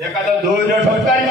एखादा धुळ ठोकायचा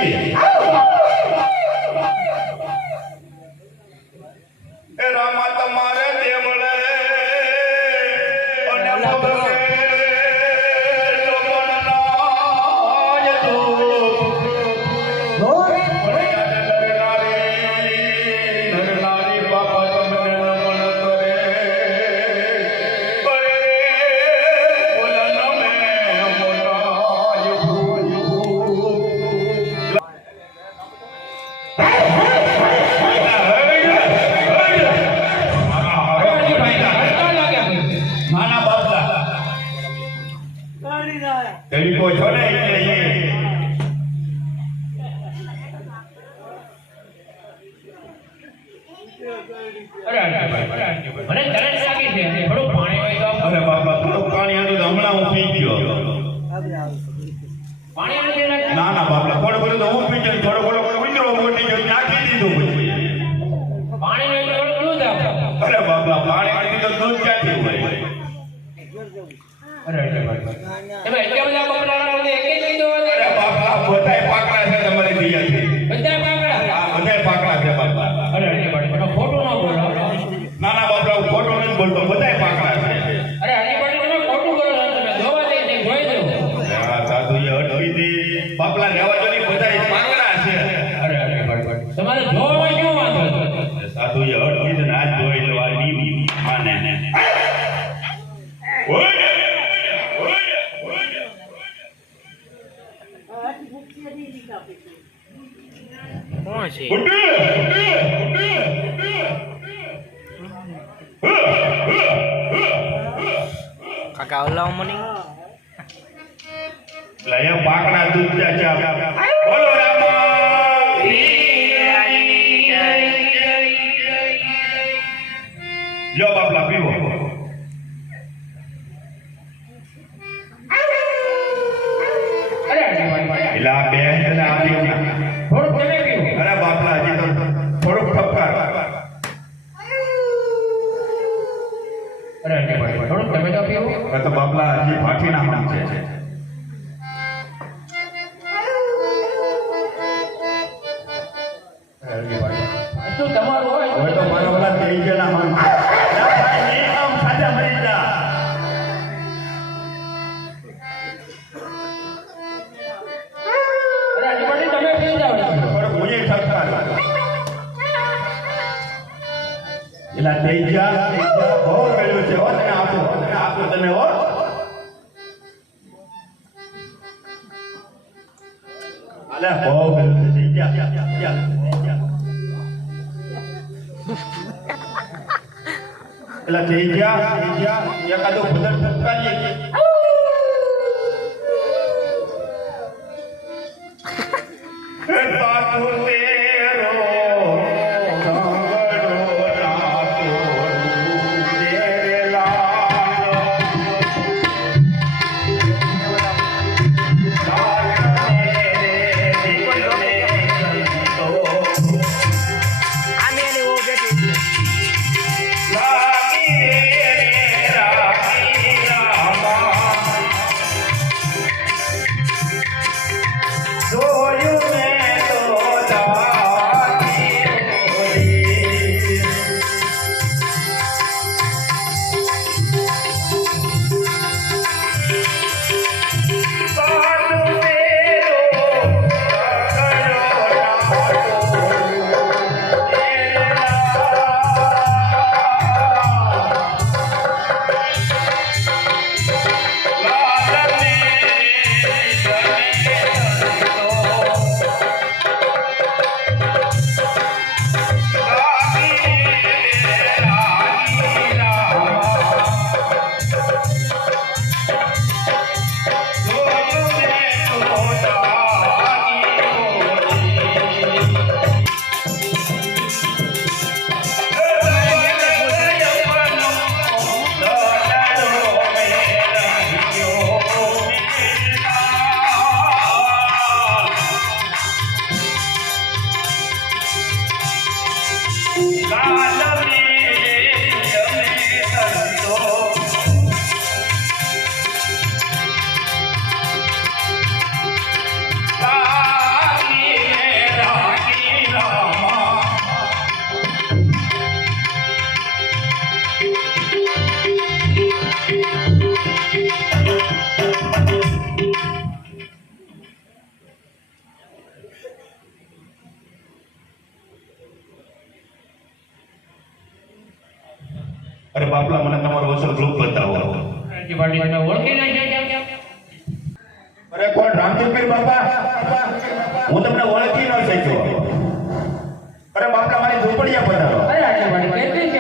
મને તરસ લાગી છે થોડું પાણી હોય તો અરે બાપા થોડું પાણી હતું તો હમણાં હું પી ગયો. પાણી નથી ના ના બાપા થોડું બધું તો હું પી ગયો. થોડો થોડો ઉતરો મોટી ગયો. નાખી દીધું પછી પાણી નહીં થોડું દૂધ આપો. અરે બાપા પાણી નથી તો દૂધ ક્યાંથી હોય. તમે એટલા બધા કપડાં લાવો તો એક જ લીધો હોય અરે બાપા બધાય પાકડા છે તમારી દિયાથી બધા કાપડા આ બધાય પાકડા છે બાપા અરે હરીભાઈ તમે ખોટું ન બોલો ના ના બાપા હું ખોટું નથી બોલતો બધાય પાકડા છે અરે હરીભાઈ તમે ખોટું કરો છો તમે જોવા દે છે જોઈ દો આ સાધુએ અટકીથી બાપલા લેવા જો ની બધાય પાંગડા છે. અરે હરીભાઈ તમારે જોવામાં કેવો વાંધો છે સાધુએ અટકીથી હાથ ધોઈ લો આ ની. માને ઓય ઓય ઓય કોણ છે? કાકા ઓલા મને. લયા પાકડા દૂધ ચાચા બોલો લ્યો બાપલા પીવો. અરે હરીભાઈ એટલે આ બે તને આપી થોડુંક તમે પીવો અરે બાપલા હજી તો થોડુંક ઠપકાર. અરે થોડુંક તમે તો પીવો. તો બાપલા હજી ફાંકીના મામ છે. અરે તમારું હોય. હવે તો છે થઈ ગયા. બહુ કર્યું છે હો તને આપો. તને આપો, તમે હો. અલે બહુ છે થઈ ગયા એકાદો ભજન ઠપકારીએ બાપલા મને તમારો અસર ગ્રુપ બતાવો. અરે કોણ? રામચંદ્ર બાપા? હું તમને ઓળખી ન શક્યો. અરે બાપલા મારી ઝૂંપડિયા બતાવો અરે આટલા કેટલી